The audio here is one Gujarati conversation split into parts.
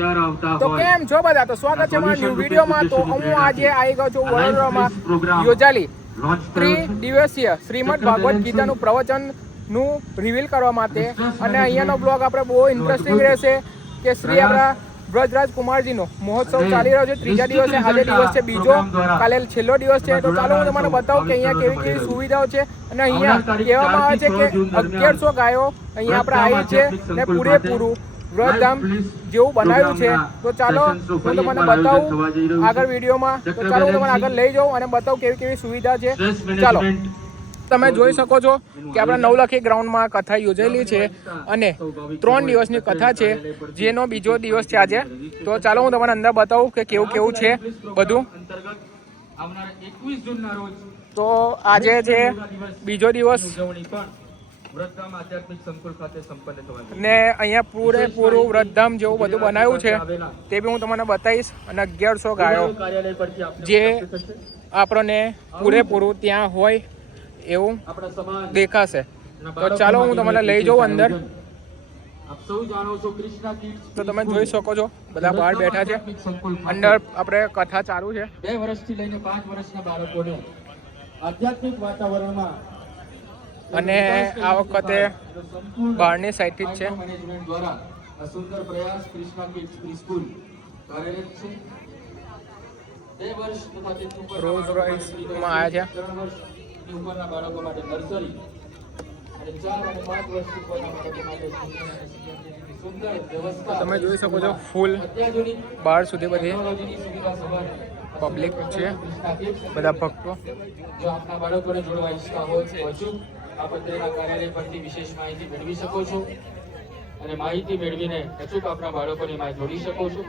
તો કેમ છો બધા? તો સ્વાગત છે મારા ન્યૂ વિડીયોમાં. તો હું આજે આવી ગયો છું વડોદરામાં યોજાલી ત્રિદિવસીય શ્રીમદ ભાગવત ગીતાનું પ્રવચનનું રિવીલ કરવા માટે. અને અહીંયાનો બ્લોગ આપણે બહુ ઇન્ટરેસ્ટિંગ રહેશે કે શ્રી આપણા વ્રજરાજ કુમારજીનો મહોત્સવ ચાલી રહ્યો છે. ત્રીજા દિવસે આજે દિવસ છે બીજો, કાલે છેલ્લો દિવસ છે. તો ચાલો હું તમને બતાવું કે અહીંયા કેવી કેવી સુવિધાઓ છે. અને અહીંયા કહેવામાં આવે છે કે 1100 ગાયો અહીંયા આપણે આવી છે ને પૂરેપૂરું વ્રતધામ જેવું બનાવ્યું છે. તો ચાલો હું તમને બતાવું આગળ વિડીયોમાં. તો ચાલો હું તમને આગળ લઈ જાઉં અને બતાવું કેવી કેવી સુવિધા છે. ચાલો તમે જોઈ શકો છો કે આપણા નવલખી ગ્રાઉન્ડમાં કથા યોજાયેલી છે અને 3 દિવસની કથા છે, જેનો બીજો દિવસ છે આજે. તો ચાલો હું તમને અંદર બતાવું કે કેવું કેવું છે બધું. તો આજે છે બીજો દિવસ ને અહીંયા પૂરેપૂરું વ્રતધામ જેવું બધું બનાવ્યું છે તે બી હું તમને બતાવીશ. અને 1100 ગાયો જે આપણને પૂરેપૂરું ત્યાં હોય એવું દેખાશે. તો ચાલો હું તમને લઈ જાઉં અંદર. તો તમે જોઈ શકો છો બધા બહાર બેઠા છે. અંદર આપણે કથા ચાલુ છે. 2 વર્ષથી લઈને 5 વર્ષના બાળકોને આધ્યાત્મિક વાતાવરણમાં અને આ વખતે બહારની સાઈડથી જ છે. દ્વારા આ સુંદર પ્રયાસ કૃષ્ણા કિડ્સ પ્રીસ્કૂલ કાર્યરત છે. 2 વર્ષ તથા તેથી ઉપર રોઝ રોયસમાં આવ્યા છે. 3 વર્ષની ઉપરના બાળકો માટે નર્સરી અને 4 અને 5 વર્ષ ઉપરના બાળકો માટે સુંદર વ્યવસ્થા તમે જોઈ શકો છો ફૂલ બહાર સુધી બધી સુવિધા સભર પબ્લિક છે, બધા ભક્તો. જો આપના બાળકોને જોડવા ઈચ્છતા હોય તો અચૂક આ પત્રના કાર્યાલય પરથી વિશેષ માહિતી મેળવી શકો છો અને માહિતી મેળવીને અચૂક આપના બાળકોની માહિતી જોડી શકો છો.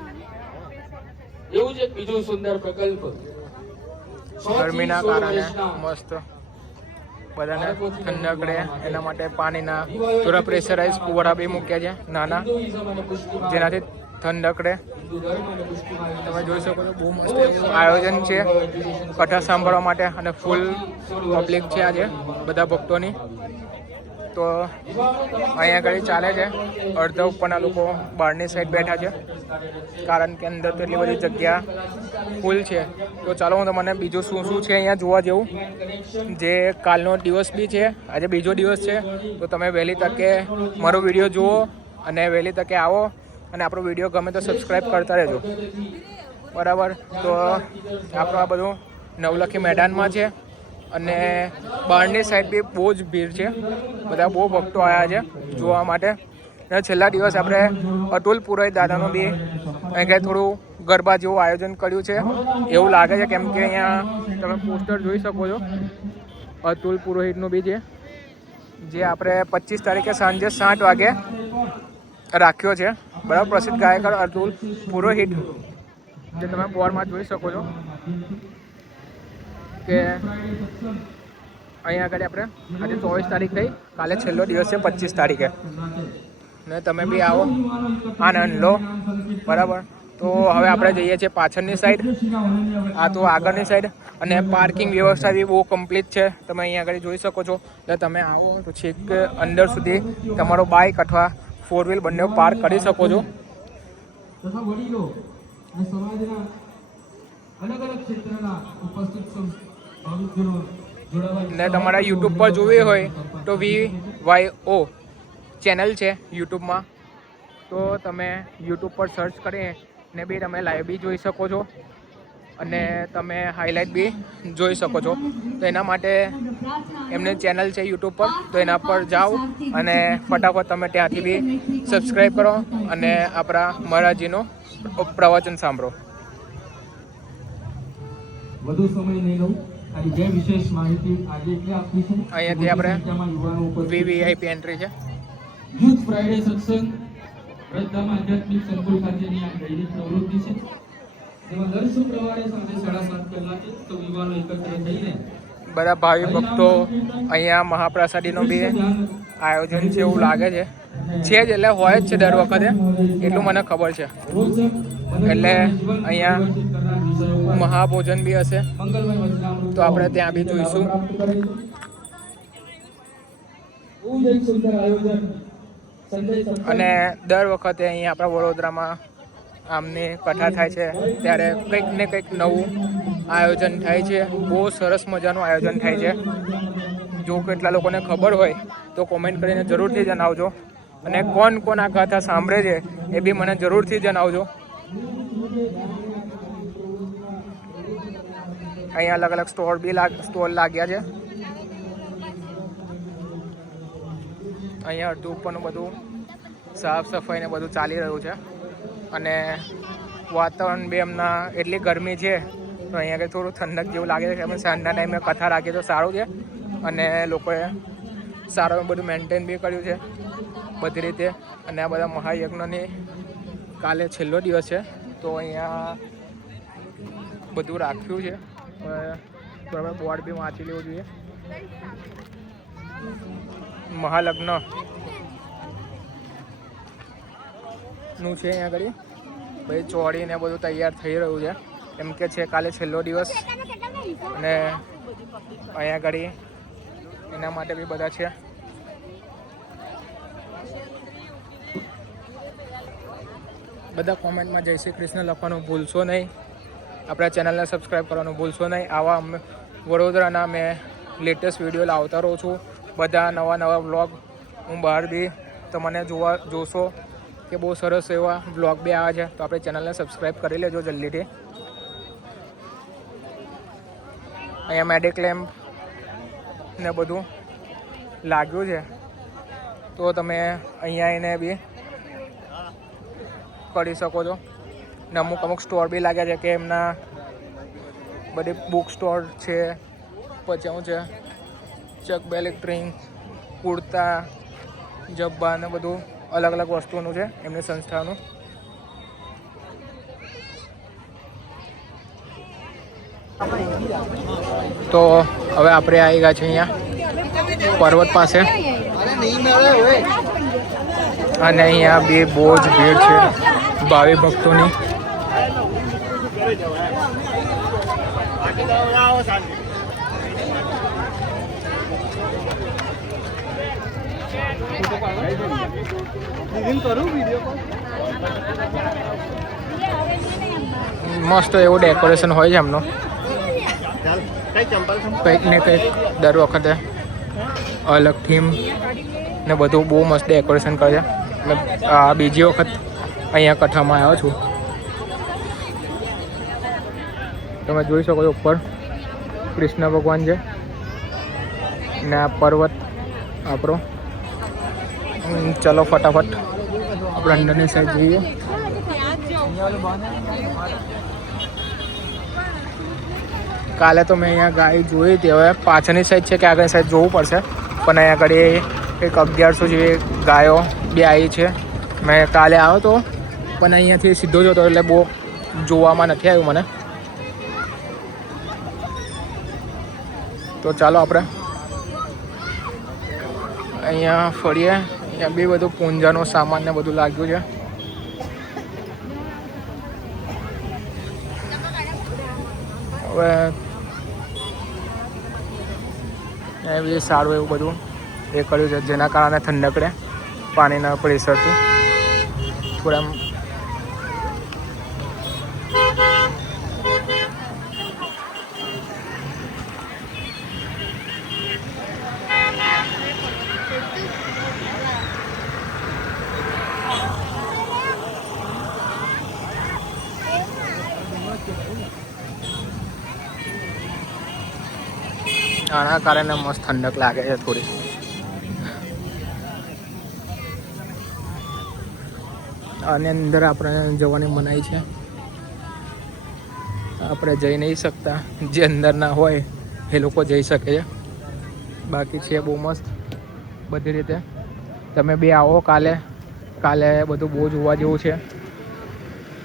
એવું જ એક બીજું સુંદર પ્રકલ્પ ગરમીના કારણે મસ્ત બધાને ઠંડક રહે એના માટે પાણીના થોડા પ્રેશરાઇઝ ફુવારા બી મૂક્યા છે નાના, જેનાથી ઠંડક રહે. તમે જોઈ શકો છો બહુ મસ્ત આયોજન છે કથા સાંભળવા માટે અને ફૂલ પબ્લિક છે આજે બધા ભક્તોની. તો અહીંયા આગળ ચાલે છે. અડધા ઉપરના લોકો બહારની સાઈડ બેઠા છે કારણ કે અંદર તો એટલી બધી જગ્યા ફૂલ છે. તો ચાલો હું તમને બીજું શું શું છે અહીંયા જોવા જેવું. જે કાલનો દિવસ બી છે, આજે બીજો દિવસ છે. તો તમે વહેલી તકે મારો વિડીયો જુઓ અને વહેલી તકે આવો અને આપણો વિડીયો ગમે તો સબસ્ક્રાઈબ કરતા રહેજો, બરાબર. તો આપણું આ બધું નવલખી મેદાનમાં છે અને બહારની સાઈડ બી બહુ જ ભીડ છે. બધા બહુ ભક્તો આવ્યા છે જોવા માટે. અને છેલ્લા દિવસ આપણે અતુલ પુરોહિત દાદાનું બી અહીંયા થોડું ગરબા જેવું આયોજન કર્યું છે એવું લાગે છે, કેમ કે અહીંયા તમે પોસ્ટર જોઈ શકો છો અતુલ પુરોહિતનું બી છે, જે આપણે 25 તારીખે સાંજે 7 વાગે રાખ્યો છે. બરાબર. પ્રસિદ્ધ ગાયક અતુલ પુરોહિત, જે તમે બોર્ડમાં જોઈ શકો છો કે અહીંયા આગળ આપણે આજે 24 તારીખ થઈ, કાલે છેલ્લો દિવસ છે 25 તારીખે. ને તમે બી આવો, આનંદ લો, બરાબર. તો હવે આપણે જઈએ છીએ પાછળની સાઈડ, આ તો આગળની સાઈડ. અને પાર્કિંગ વ્યવસ્થા બી બહુ કમ્પ્લીટ છે, તમે અહીંયા આગળ જોઈ શકો છો. એટલે તમે આવો તો છેક અંદર સુધી તમારો બાઇક અથવા 4 વ્હીલ બંને પાર્ક કરી શકો છો. તથા વડીલો અને સમાજના અલગ અલગ ક્ષેત્રના ઉપસ્થિત ભાવિકજનો જોડાવા ને તમારા યુટ્યુબ પર જોવી હોય તો VYO ચેનલ છે યુટ્યુબમાં, તો તમે યુટ્યુબ પર સર્ચ કરીને બી તમે લાઈવ બી જોઈ શકો છો અને તમે હાઈલાઇટ બી જોઈ શકો છો. તો એના માટે એમની ચેનલ છે યુટ્યુબ પર, તો એના પર જાઓ અને ફટાફટ તમે ત્યાંથી બી સબસ્ક્રાઈબ કરો અને આપણા મહારાજજીનું પ્રવચન સાંભળો. વધુ સમય નહીં લઉં, ખાલી જે વિશેષ માહિતી આજે એટલે આપી છે. અહીંયાથી આપણે VVIP એન્ટ્રી છે. યુથ ફ્રાઈડે સત્સંગ વ્રતધામ આધ્યાત્મિક સંકુલ ખાતેની આ દૈનિક પ્રવૃત્તિ છે, જેમાં દર શુક્રવારે સાંજે 7:30 કલાકે તો યુવાનો એકત્ર થઈને બધા ભાવિ ભક્તો અહીંયા મહાપ્રસાદીનું બી આયોજન છે એવું લાગે છે. છે જ એટલે હોય જ છે દર વખતે, એટલું મને ખબર છે. એટલે અહીંયા મહાભોજન બી હશે, તો આપણે ત્યાં બી જોઈશું. અને દર વખતે અહીંયા આપણા વડોદરામાં આમની કથા થાય છે ત્યારે કંઈક ને કંઈક નવું આયોજન થાય છે. બહુ સરસ મજાનું આયોજન થાય છે. જો કેટલા લોકોને ખબર હોય તો કોમેન્ટ કરીને જરૂરથી જણાવજો. અને કોણ આ ગાથા સાંભળે છે એ બી મને જરૂરથી જણાવજો. અહીંયા અલગ અલગ સ્ટોલ લાગ્યા છે. અહીંયા અડધું ઉપરનું બધું સાફ સફાઈ ને બધું ચાલી રહ્યું છે. અને વાતાવરણ બી એમના એટલી ગરમી છે તો અહીંયા કંઈ થોડું ઠંડક જેવું લાગે છે. અમે સાંજના ટાઈમે કથા રાખીએ તો સારું છે. અને લોકોએ સારું બધું મેન્ટેન બી કર્યું છે બધી રીતે. અને આ બધા મહાયજ્ઞની કાલે છેલ્લો દિવસ છે તો અહીંયા બધું રાખ્યું છે. બરાબર બોર્ડ બી વાંચી લેવું જોઈએ. મહાલગ્ન નું છે અહીંયા આગળ. ભાઈ ચોળીને બધું તૈયાર થઈ રહ્યું છે કેમ કે છે કાલે છેલ્લો દિવસ. અને અહીંયા આગળ એના માટે બી બધા છે. બધા કોમેન્ટમાં જય શ્રી કૃષ્ણ લખવાનું ભૂલશો નહીં. આપણા ચેનલને સબસ્ક્રાઈબ કરવાનું ભૂલશો નહીં. આવા વડોદરાના મેં લેટેસ્ટ વિડીયો લાવતા રહું છું. બધા નવા વ્લોગ હું બહાર બી તમને જોશો કે બહુ સરસ એવા વ્લોગ બી આવે છે. તો આપણે ચેનલને સબસ્ક્રાઈબ કરી લેજો જલ્દીથી. અહીંયા મેડિક્લેમ ને બધું લાગ્યું છે તો તમે અહીંયા આવીને બી કરી શકો છો. ને અમુક સ્ટોર બી લાગ્યા છે કે એમના બધી બુક સ્ટોર છે. પછી શું છે ચક બેલેક ડ્રિંક, કુર્તા, જબ્બા ને બધું અલગ અલગ વસ્તુઓનું છે એમની સંસ્થાનું. તો હવે આપણે આવી ગયા છે અહીંયા પર્વત પાસે. અને અહીંયા બે બહુ જ ભીડ છે ભાવિ ભક્તોની. મસ્ત એવું ડેકોરેશન હોય છે એમનું. કંઈક ને કંઈક દર વખતે અલગ થીમ ને બધું બહુ મસ્ત ડેકોરેશન કરે છે. આ બીજી વખત અહીંયા કથામાં આવ્યો છું. તમે જોઈ શકો છો ઉપર કૃષ્ણ ભગવાન છે ને આ પર્વત આપણો. ચલો ફટાફટ આપણે અંદરની સાઈડ જઈએ. કાલે તો મેં અહીંયા ગાય જોઈ હતી. હવે પાછળની સાઈડ છે કે આગળની સાઈડ જોવું પડશે. પણ અહીંયા આગળ એક 1100 જેવી ગાયો બી આવી છે. મેં કાલે આવ્યો હતો પણ અહીંયાથી સીધો જ હતો એટલે બહુ જોવામાં નથી આવ્યું મને. તો ચાલો આપણે અહીંયા ફરીએ. અહીંયા બી બધું પૂંજાનો સામાન ને બધું લાગ્યું છે. હવે એ બી સારું એવું બધું એ કર્યું છે જેના કારણે ઠંડક રહે પાણીના પ્રેશરથી. થોડા આના કારણે મસ્ત ઠંડક લાગે છે થોડી. આની અંદર આપણે જવાની મનાઈ છે. આપણે જઈ નહીં શકતા. જે અંદર ના હોય એ લોકો જઈ શકે છે. બાકી છે બહુ મસ્ત બધી રીતે. તમે બી આવો કાલે. કાલે બધું બહુ જોવા જેવું છે.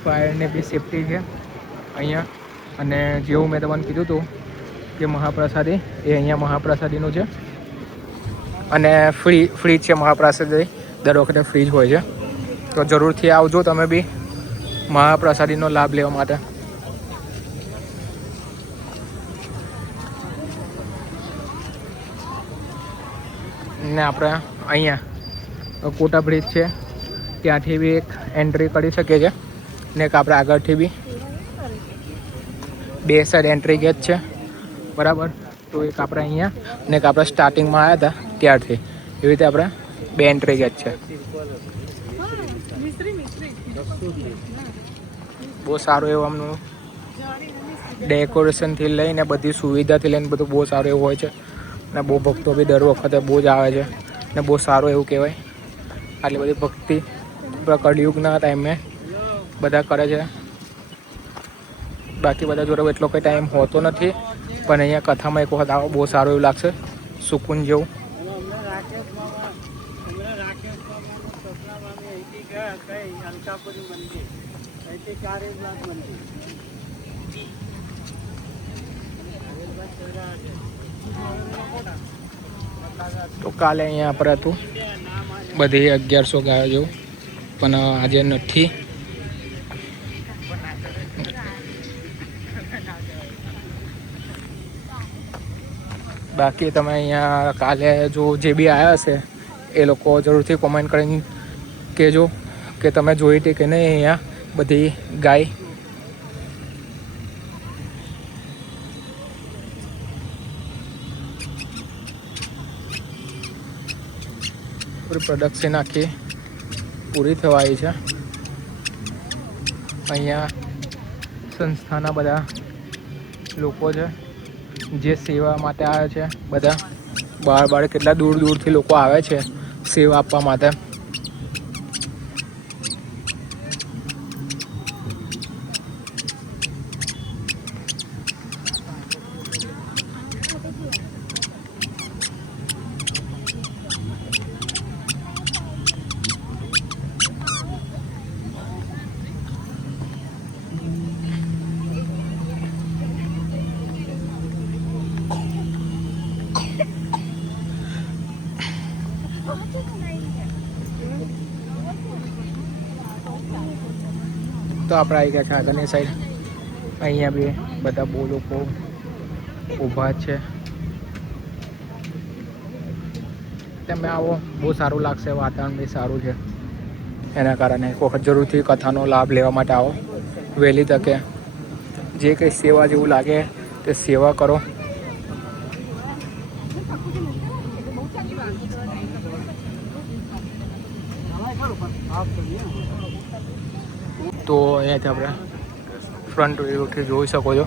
ફાયરની બી સેફટી છે અહીંયા. અને જેવું મેં તમને કીધું હતું કે મહાપ્રસાદી એ અહીંયા મહાપ્રસાદીનું છે. અને ફ્રી છે મહાપ્રસાદી. દર વખતે ફ્રી જ હોય છે. તો જરૂરથી આવજો તમે બી મહાપ્રસાદીનો લાભ લેવા માટે. ને આપણે અહીંયા કોટા બ્રિજ છે ત્યાંથી બી એક એન્ટ્રી કરી શકીએ છીએ. ને એક આપણે આગળથી બી 2 સાઈડ એન્ટ્રી ગેટ છે બરાબર. તો એક આપણે અહીંયા ને એક આપણે સ્ટાર્ટિંગમાં આવ્યા હતા ત્યારથી એવી રીતે આપણે 2 એન્ટ્રી ગેટ છે. બહુ સારું એવું આમનું ડેકોરેશનથી લઈને બધી સુવિધાથી લઈને બધું બહુ સારું એવું હોય છે. અને બહુ ભક્તો બી દર વખતે બહુ જ આવે છે ને બહુ સારું એવું કહેવાય. આટલી બધી ભક્તિ કળિયુગના ટાઈમે બધા કરે છે. બાકી બધા જોડે એટલો કંઈ ટાઈમ હોતો નથી, પણ અહીંયા કથામાં એક વખત આવો બહુ સારું એવું લાગશે, સુકૂન જેવું. તો કાલે અહીંયા આપણે હતું બધી 1100 ગાયો જેવું, પણ આજે નથી. બાકી તમે અહીંયા કાલે જો જે બી આવ્યા હશે એ લોકો જરૂરથી કોમેન્ટ કરીને કહેજો કે તમે જોઈ હતી કે નહીં અહીંયા બધી ગાય. પ્રોડક્શન આખી પૂરી થવા આવી છે. અહીંયા સંસ્થાના બધા લોકો છે જે સેવા માટે આવે છે. બધા બહાર કેટલા દૂર દૂરથી લોકો આવે છે સેવા આપવા માટે. તો આપણે આવી ગયા છે આગળની સાઈડ. અહીંયા બી બધા બહુ લોકો ઊભા છે. તમે આવો બહુ સારું લાગશે, વાતાવરણ બી સારું છે. એના કારણે એક વખત જરૂરથી કથાનો લાભ લેવા માટે આવો વહેલી તકે. જે કંઈ સેવા જેવું લાગે તે સેવા કરો. તો અહીંયાથી આપણે ફ્રન્ટ વ્યૂથી જોઈ શકો છો.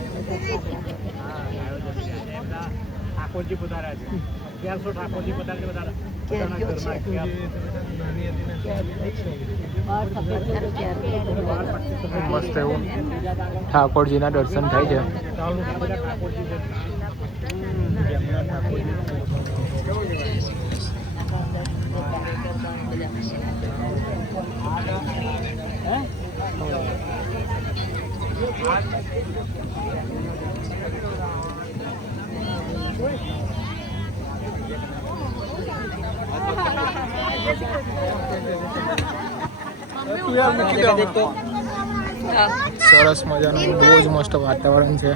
મસ્ત એવું ઠાકોરજીના દર્શન થાય છે. સરસ મજાનું બહુ જ મસ્ત વાતાવરણ છે.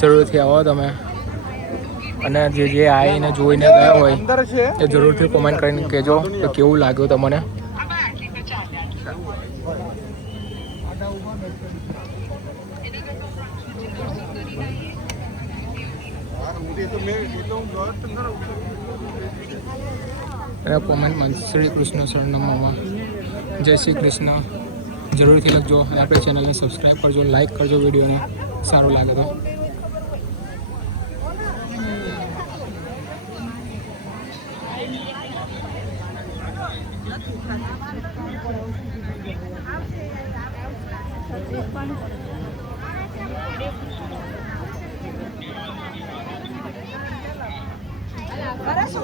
જરૂરથી આવો તમે. અને જે આવીને જોઈને ગયા હોય એ જરૂરથી કોમેન્ટ કરીને કહેજો કે કેવું લાગ્યું તમને. અને કોમેન્ટમાં શ્રી કૃષ્ણ શરણમમાં જય શ્રી કૃષ્ણ જરૂરથી લખજો. અને આપણે ચેનલને સબસ્ક્રાઈબ કરજો, લાઈક કરજો વિડીયોને સારું લાગે તો.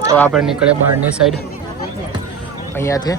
તો આપણે નીકળે બહારની સાઈડ અહીંયાથી.